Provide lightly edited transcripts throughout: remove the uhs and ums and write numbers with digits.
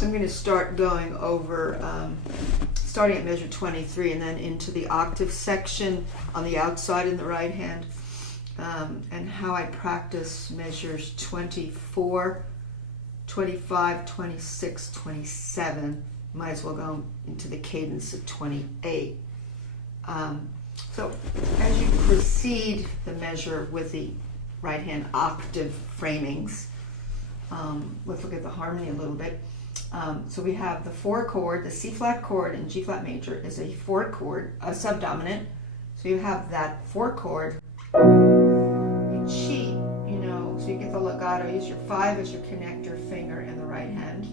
I'm going to start going over, starting at measure 23 and then into the octave section on the outside in the right hand, and how I practice measures 24, 25, 26, 27. Might as well go into the cadence of 28. So as you proceed the measure with the right hand octave framings, let's look at the harmony a little bit. So we have the 4 chord, the C flat chord in G flat major is a 4 chord, a subdominant. So you have that 4 chord. You cheat, so you get the legato. Use your 5 as your connector finger in the right hand.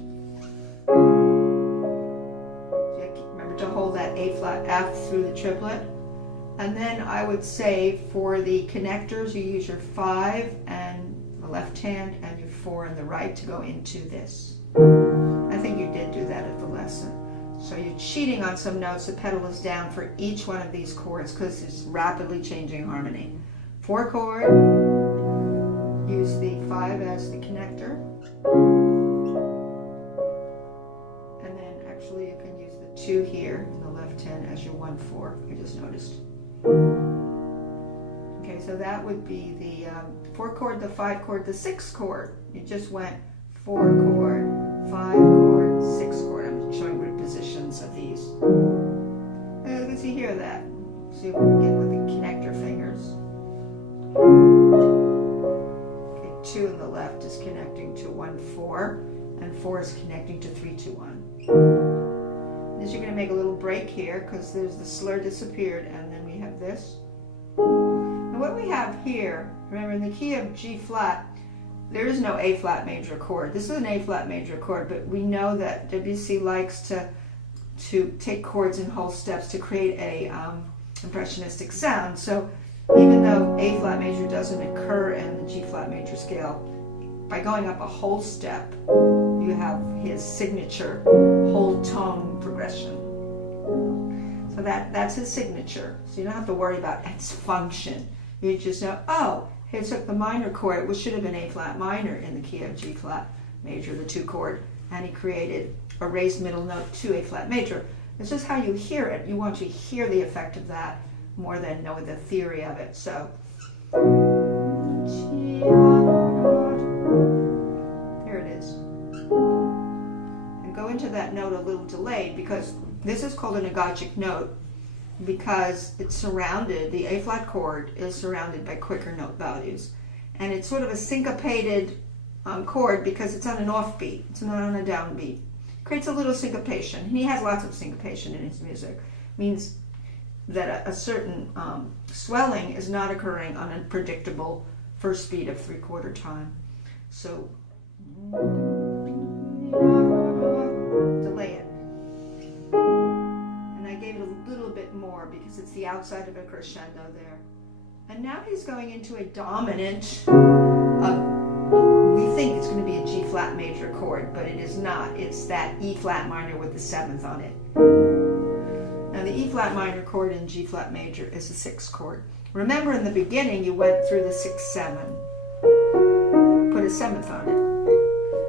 Remember to hold that A flat F through the triplet. And then I would say for the connectors, you use your 5 and the left hand and your 4 in the right to go into this. I think you did do that at the lesson. So you're cheating on some notes. The pedal is down for each one of these chords because it's rapidly changing harmony. 4 chord, use the 5 as the connector. And then actually you can use the 2 here in the left hand as your 1-4, I just noticed. Okay, so that would be the 4 chord, the 5 chord, the 6 chord. You just went 4 chord, 5 chord, 6 chord. I'm showing you positions of these. Let's see, hear that. See what we get with the connector fingers. Okay, 2 in the left is connecting to 1-4, and 4 is connecting to 3-2-1. As you're going to make a little break here because there's the slur disappeared, and then we have this. And what we have here, remember in the key of G flat, there is no A flat major chord. This is an A flat major chord, but we know that Debussy likes to take chords in whole steps to create a impressionistic sound. So even though A flat major doesn't occur in the G flat major scale, by going up a whole step, you have his signature whole tone progression. So that's his signature. So you don't have to worry about its function. You just know, oh, he took the minor chord, which should have been A flat minor in the key of G flat major, the 2 chord, and he created a raised middle note to A flat major. It's just how you hear it. You want to hear the effect of that more than know the theory of it. So there it is. And go into that note a little delayed because this is called an agogic note because it's surrounded, the A flat chord is surrounded by quicker note values. And it's sort of a syncopated chord because it's on an offbeat, it's not on a downbeat. Creates a little syncopation. He has lots of syncopation in his music. Means that a certain swelling is not occurring on a predictable first beat of 3/4 time. So delay it. And I gave it a little bit more because it's the outside of a crescendo there. And now he's going into a dominant we think it's going to be a G flat major chord, but it is not. It's that E flat minor with the 7th on it. Now the E flat minor chord in G flat major is the 6th chord. Remember in the beginning you went through the 6-7, put a 7th on it.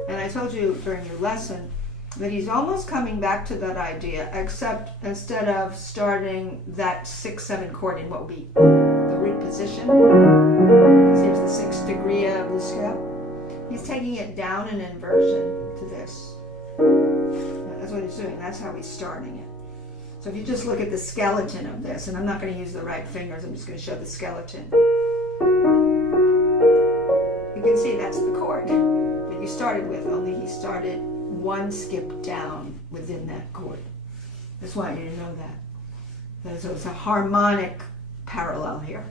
And I told you during your lesson that he's almost coming back to that idea, except instead of starting that 6-7 chord in what would be the root position, here's the 6th degree of the scale, he's taking it down in inversion to this. That's what he's doing. That's how he's starting it. So if you just look at the skeleton of this, and I'm not going to use the right fingers, I'm just going to show the skeleton. You can see that's the chord that you started with, only he started one skip down within that chord. That's why you didn't know that. So it's a harmonic parallel here.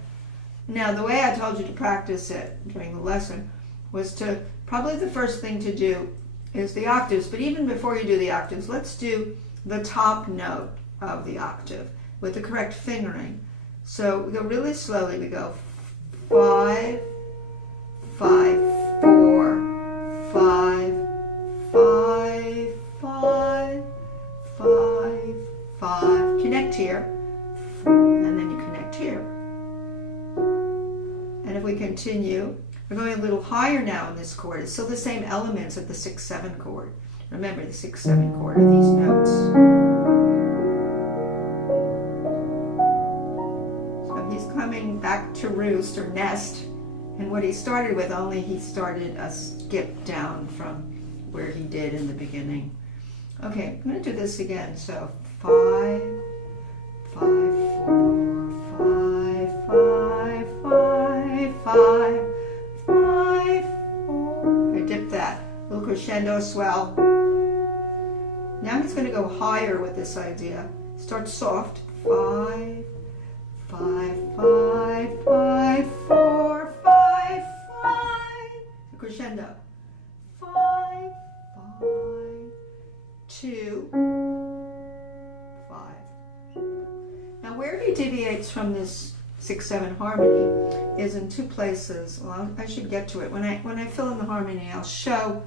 Now the way I told you to practice it during the lesson was to, probably the first thing to do is the octaves, but even before you do the octaves, let's do the top note of the octave with the correct fingering. So we go really slowly, we go 5, 5, 4, 5, 5, 5, 5, 5. Connect here, and then you connect here. And if we continue, we're going a little higher now in this chord. It's still the same elements of the 6-7 chord. Remember, the 6-7 chord are these notes. So he's coming back to roost or nest, and what he started with, only he started a skip down from where he did in the beginning. Okay, I'm going to do this again. So 5, 5, 4, 5, 5, 5, 5, 5, 4. I dip that. Little crescendo swell. Now he's going to go higher with this idea. Start soft. 5, 5, 5, 5, 4, 5, 5. The crescendo. 5, 5, 2, 5. Now where he deviates from this 6-7 harmony is in two places. Well, I should get to it. When I fill in the harmony, I'll show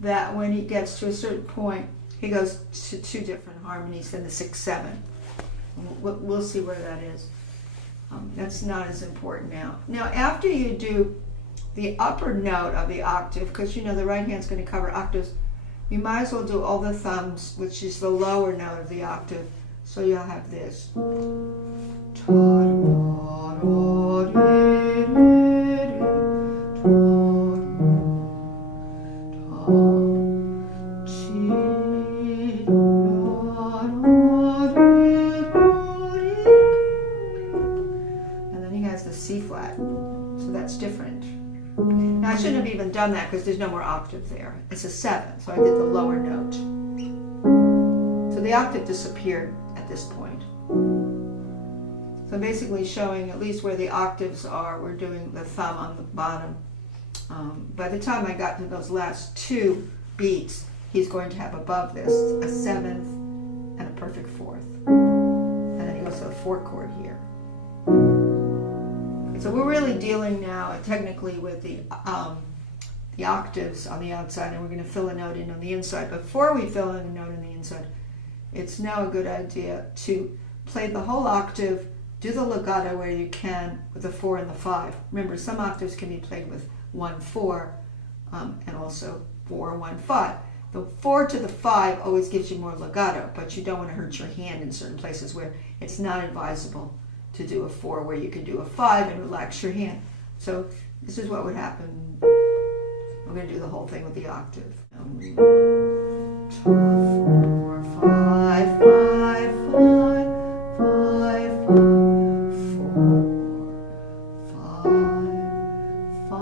that when he gets to a certain point, he goes to two different harmonies than the 6-7. We'll see where that is. That's not as important now. Now, after you do the upper note of the octave, because you know the right hand's going to cover octaves, you might as well do all the thumbs, which is the lower note of the octave. So you'll have this. And then he has the C flat. So that's different. Now I shouldn't have even done that because there's no more octave there. It's a 7, so I did the lower note. So the octave disappeared at this point. So basically showing at least where the octaves are. We're doing the thumb on the bottom. By the time I got to those last two beats, he's going to have above this a 7th and a perfect 4th. And then he goes to the 4 chord here. So we're really dealing now technically with the octaves on the outside, and we're going to fill a note in on the inside. Before we fill in a note on the inside, it's now a good idea to play the whole octave, do the legato where you can with the 4 and the 5. Remember, some octaves can be played with 1-4 and also 4-1-5. The 4 to the 5 always gives you more legato, but you don't want to hurt your hand in certain places where it's not advisable to do a 4 where you can do a 5 and relax your hand. So this is what would happen. We're going to do the whole thing with the octave. 4, 5, 5, 5, 5, 5, 4, 5, 5,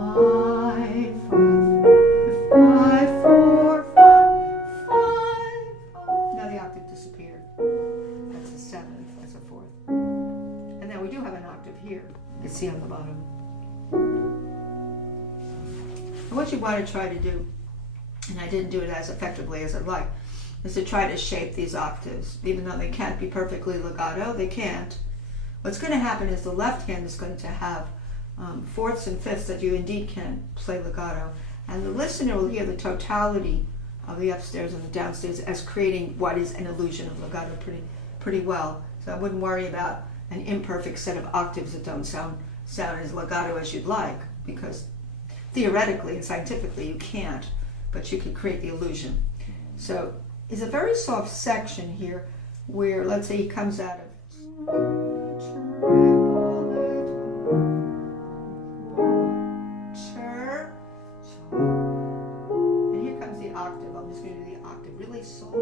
5, 4, 5, 5. Now the octave disappeared. That's a 7th, that's a 4th. And now we do have an octave here. You can see on the bottom. And what you want to try to do, and I didn't do it as effectively as I'd like, is to try to shape these octaves. Even though they can't be perfectly legato, they can't. What's going to happen is the left hand is going to have 4ths and 5ths that you indeed can play legato. And the listener will hear the totality of the upstairs and the downstairs as creating what is an illusion of legato pretty well. So I wouldn't worry about an imperfect set of octaves that don't sound as legato as you'd like, because theoretically and scientifically you can't, but you could create the illusion. So it's a very soft section here where, let's say, he comes out of and here comes the octave. I'm just going to do the octave really soft.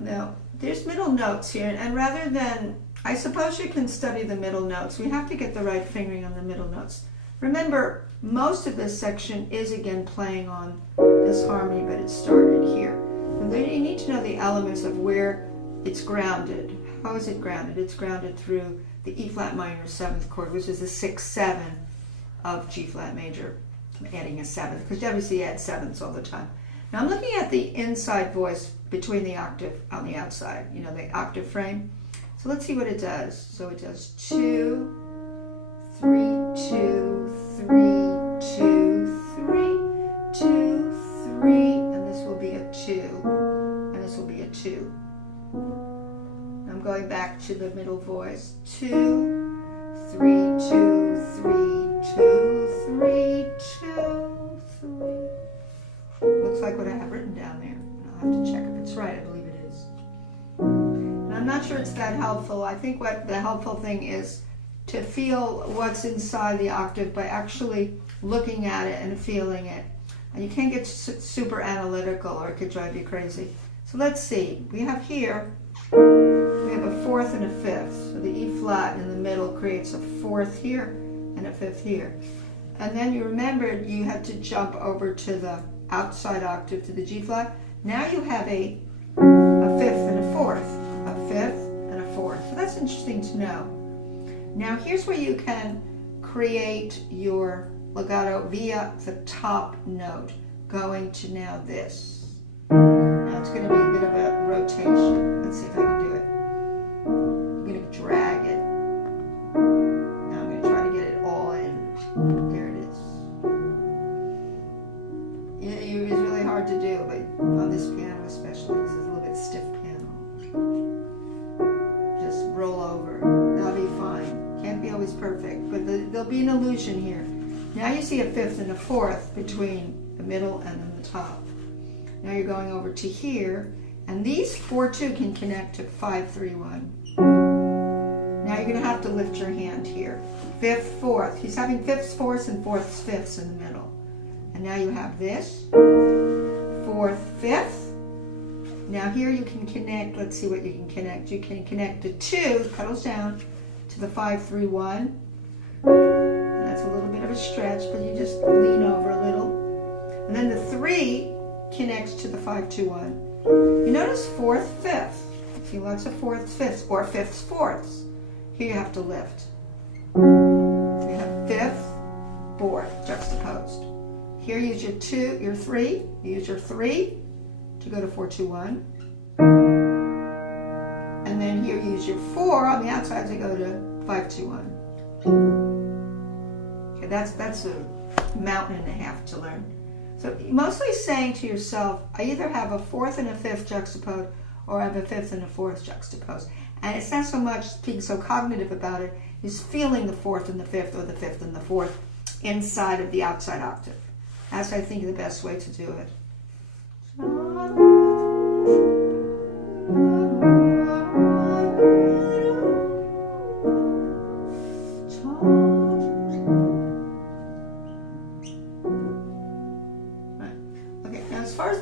Now, there's middle notes here, and rather than, I suppose you can study the middle notes, we have to get the right fingering on the middle notes. Remember, most of this section is again playing on this harmony, but it started here. And then you need to know the elements of where it's grounded. How is it grounded? It's grounded through the E flat minor 7th chord, which is the 6-7 of G flat major. I'm adding a 7th, because Debussy adds 7ths all the time. Now I'm looking at the inside voice between the octave on the outside, you know, the octave frame. So let's see what it does. So it does 2, 3, 2, 3, 2, 3, 2, 3, and this will be a 2, and this will be a 2. I'm going back to the middle voice. 2, 3, 2, 3, 2, 3, 2, 3. Looks like what I have written down there. I'll have to check if it's right. I believe it is. And I'm not sure it's that helpful. I think what the helpful thing is to feel what's inside the octave by actually looking at it and feeling it. And you can't get super analytical or it could drive you crazy. So let's see. We have here, we have a fourth and a fifth. So the E flat in the middle creates a fourth here and a fifth here. And then you remembered you had to jump over to the outside octave to the G flat. Now you have a fifth and a fourth, a fifth and a fourth. So that's interesting to know. Now here's where you can create your legato via the top note, going to now this. Now it's going to be a bit of a rotation. Let's see if I can do it. I'm going to drag it. Now I'm going to try to get it all in. There it is. It's really hard to do, but on this piano especially, this is a little bit stiff piano. Just roll over. That'll be fine. Can't be always perfect, but there'll be an illusion here. Now you see a fifth and a fourth between the middle and then the top. Now you're going over to here, and these 4-2 can connect to 5-3-1. Now you're going to have to lift your hand here. Fifth, fourth. He's having fifths, fourths, and fourths, fifths in the middle. And now you have this. Fourth, fifth. Now here you can connect, let's see what you can connect. You can connect the 2, pedals down, to the 5-3-1. And that's a little bit of a stretch, but you just lean over a little. And then the 3 connects to the 5-2-1. You notice fourth, fifth. See lots of fourths, fifths, or fifths, fourths. Here you have to lift. So you have fifth, fourth, juxtaposed. Here use your 2, your 3. You use your 3 to go to 4-2-1. And then here use your 4 on the outside to go to 5-2-1. Okay, that's a mountain and a half to learn. So mostly saying to yourself, I either have a fourth and a fifth juxtaposed, or I have a fifth and a fourth juxtaposed. And it's not so much being so cognitive about it, is feeling the fourth and the fifth, or the fifth and the fourth inside of the outside octave. That's, I think, the best way to do it.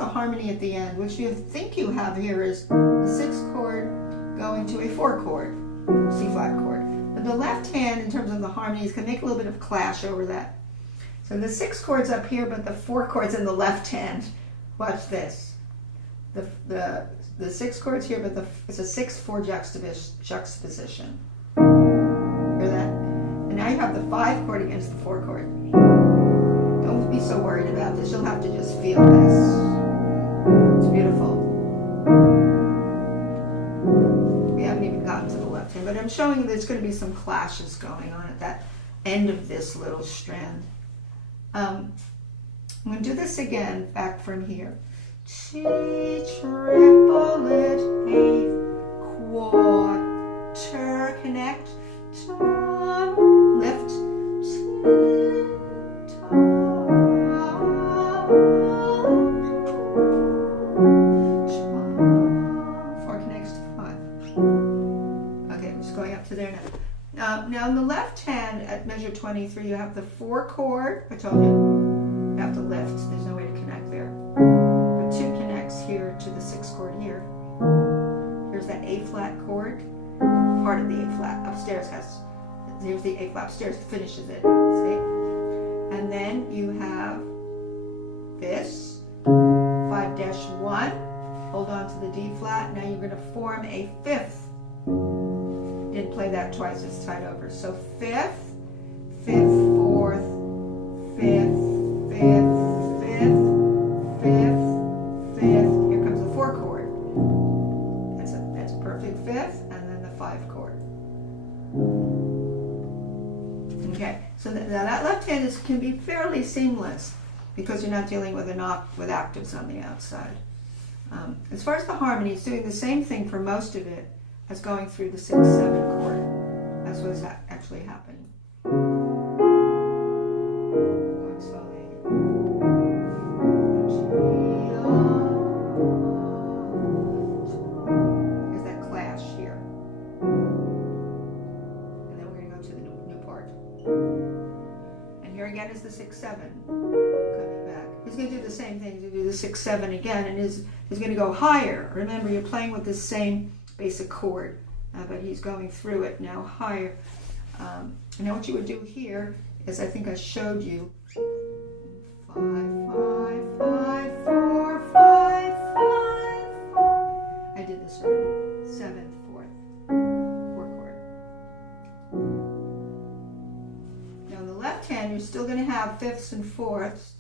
Harmony at the end, which you think you have here, is the 6th chord going to a 4 chord, C flat chord. But the left hand, in terms of the harmonies, can make a little bit of clash over that. So the 6 chord's up here, but the 4 chord's in the left hand. Watch this. The 6 chord's here, but it's a 6-4 juxtaposition. Hear that? And now you have the 5 chord against the 4 chord. Don't be so worried about this. You'll have to just feel this. It's beautiful. We haven't even gotten to the left hand, but I'm showing you there's going to be some clashes going on at that end of this little strand. I'm going to do this again, back from here. T triplet, A quarter, connect, tom, lift, T, tom. 4 connects to 5. Okay, I'm just going up to there now. Now in the left hand at measure 23, you have the 4 chord. I told you have to lift. There's no way to connect there. But 2 connects here to the 6 chord here. Here's that A flat chord. Part of the A flat upstairs here's the A flat upstairs, finishes it. See? And then you have this 5-1. Hold on to the D flat. Now you're going to form a 5th. Didn't play that twice, it's tied over. So 5th, 5th, 4th, 5th, 5th, 5th, 5th, 5 chord. Okay, so that left hand can be fairly seamless because you're not dealing with with octaves on the outside. As far as the harmony, it's doing the same thing for most of it as going through the 6/7 chord. That's what's actually happening. Going slowly. There's that clash here. And then we're going to go to the new part. And here again is the 6/7 coming back. He's going to do the same thing. He's going to do the 6/7 again, and he's going to go higher. Remember, you're playing with the same basic chord, but he's going through it now higher. Now what you would do here is, I think I showed you, 5, 5, 5, 4, 5, 5, 4. I did this already. 7th, 4th, 4 chord. Now in the left hand, you're still going to have 5ths and 4ths.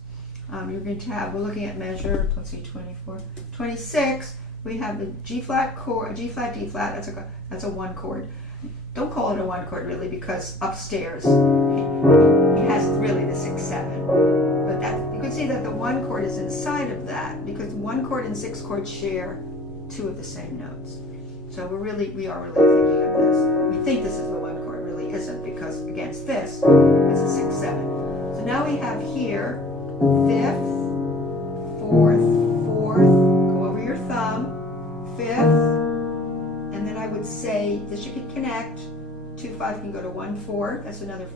You're going to have, we're looking at measure, let's see, 24, 26. We have the G flat chord, G flat, D flat. That's a 1 chord. Don't call it a 1 chord really, because upstairs it has really the 6/7. But you can see that the 1 chord is inside of that, because 1 chord and 6 chords share 2 of the same notes. So we are really thinking of this. We think this is the 1 chord, it really isn't, because against this it's a 6/7. So now we have here 5th, 4th, 4th. Go over your thumb. 5th. And then I would say this you could connect. 2, 5 can go to 1, 4. That's another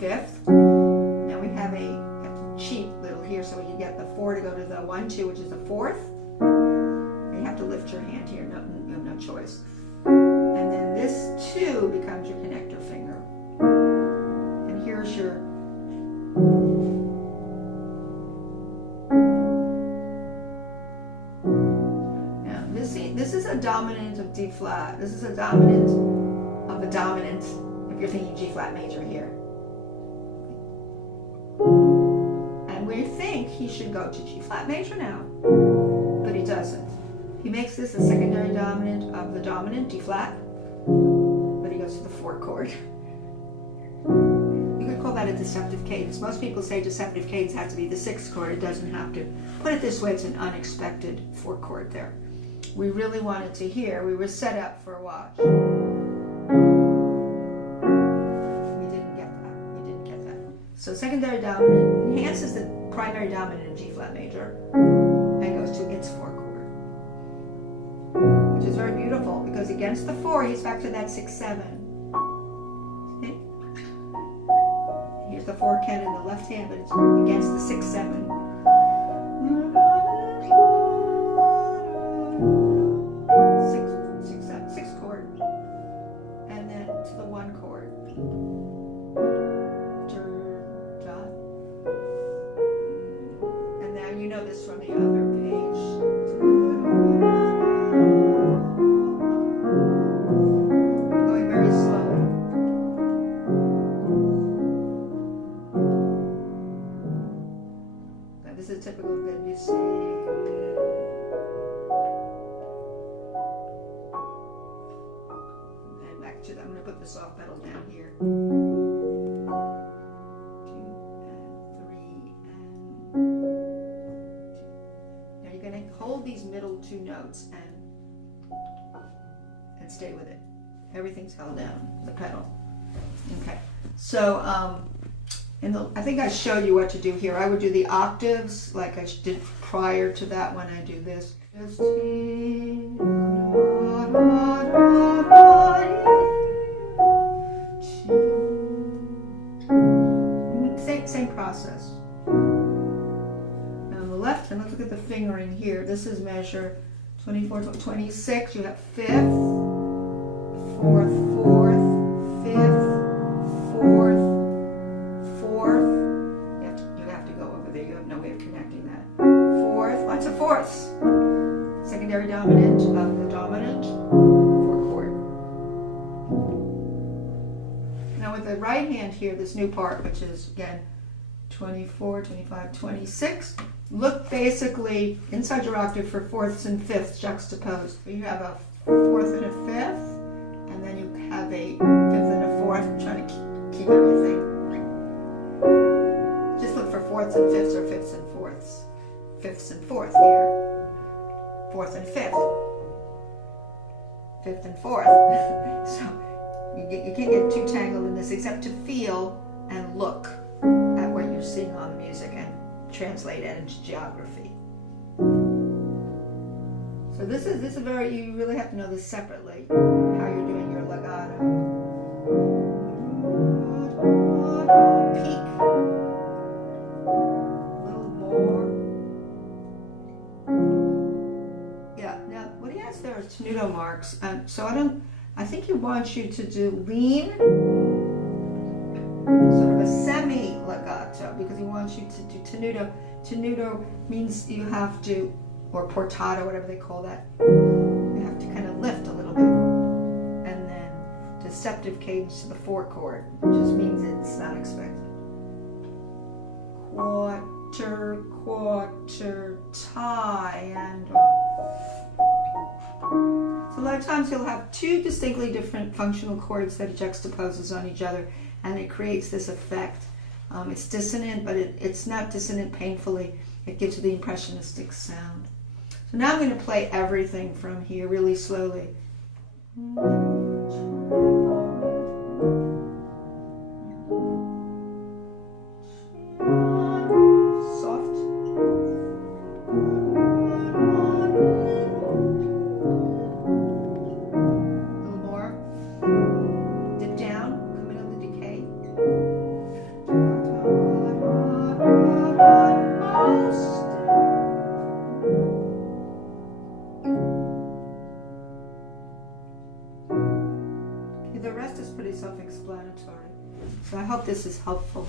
5th. Now we have a cheap little here, so we can get the 4 to go to the 1, 2, which is the 4th. You have to lift your hand here. No, you have no choice. And then this 2 becomes your connector finger. And here's your. This is a dominant of D flat. This is a dominant of a dominant, if you're thinking G flat major here. And we think he should go to G flat major now, but he doesn't. He makes this a secondary dominant of the dominant, D flat, but he goes to the 4 chord. You could call that a deceptive cadence. Most people say deceptive cadence has to be the 6th chord. It doesn't have to. Put it this way, it's an unexpected 4 chord there. We really wanted to hear. We were set up for a watch. We didn't get that. So secondary dominant enhances the primary dominant in G flat major and goes to its 4 chord, which is very beautiful, because against the 4, he's back to that 6/7. Okay? Here's the 4 again in the left hand, but it's against the 6/7. 6 chord, and then to the 1 chord. And now you know this from the other page. Going very slowly. Now this is typical of Debussy. I'm going to put the soft pedal down here. 2 and 3 and 2. Now you're going to hold these middle 2 notes and stay with it. Everything's held down, the pedal. Okay. So I think I showed you what to do here. I would do the octaves like I did prior to that when I do this. Same process. Now on the left hand, let's look at the fingering here. This is measure 24, 26. You have 5th, 4th, 4th, 5th, 4th, 4th. You have to go over there. You have no way of connecting that. 4th, lots of 4ths. Secondary dominant of the dominant, 4 chord. Now with the right hand here, this new part, which is again 24, 25, 26. Look basically inside your octave for 4ths and 5ths juxtaposed. You have a 4th and a 5th, fifth and fourth. So you can't get too tangled in this except to feel and look at what you're seeing on the music and translate it into geography. So this is very, you really have to know this separately, how you're doing your legato. Peak. A little more. Yeah, now what he has there is tenuto marks, and so I think he wants you to do lean, sort of a semi-legato, because he wants you to do tenuto. Tenuto means you have to, or portato, whatever they call that, you have to kind of lift a little bit. And then deceptive cadence to the 4 chord, which just means it's not expected. Quarter, quarter, tie, and so a lot of times you'll have 2 distinctly different functional chords that it juxtaposes on each other, and it creates this effect. It's dissonant, but it's not dissonant painfully. It gives you the impressionistic sound. So now I'm going to play everything from here really slowly. The rest is pretty self-explanatory. So I hope this is helpful.